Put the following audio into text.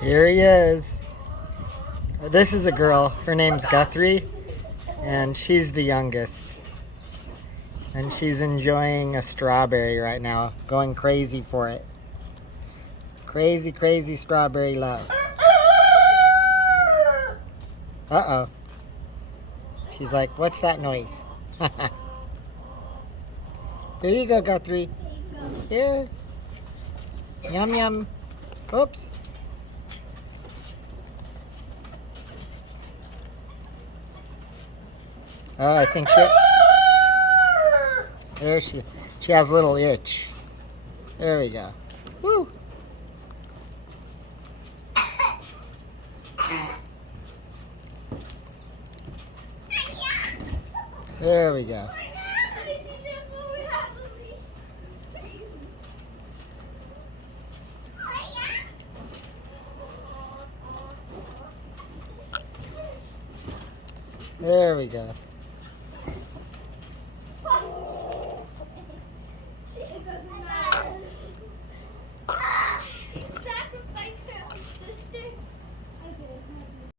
Here he is. This is a girl. Her name's Guthrie, and she's the youngest. And she's enjoying a strawberry right now, going crazy for it. Crazy, crazy strawberry love. Uh-oh. She's like, what's that noise? Here you go, Guthrie. Here. Yum, yum. Oops. Oh, I think there she has a little itch. There we go. Woo. There we go. There we go.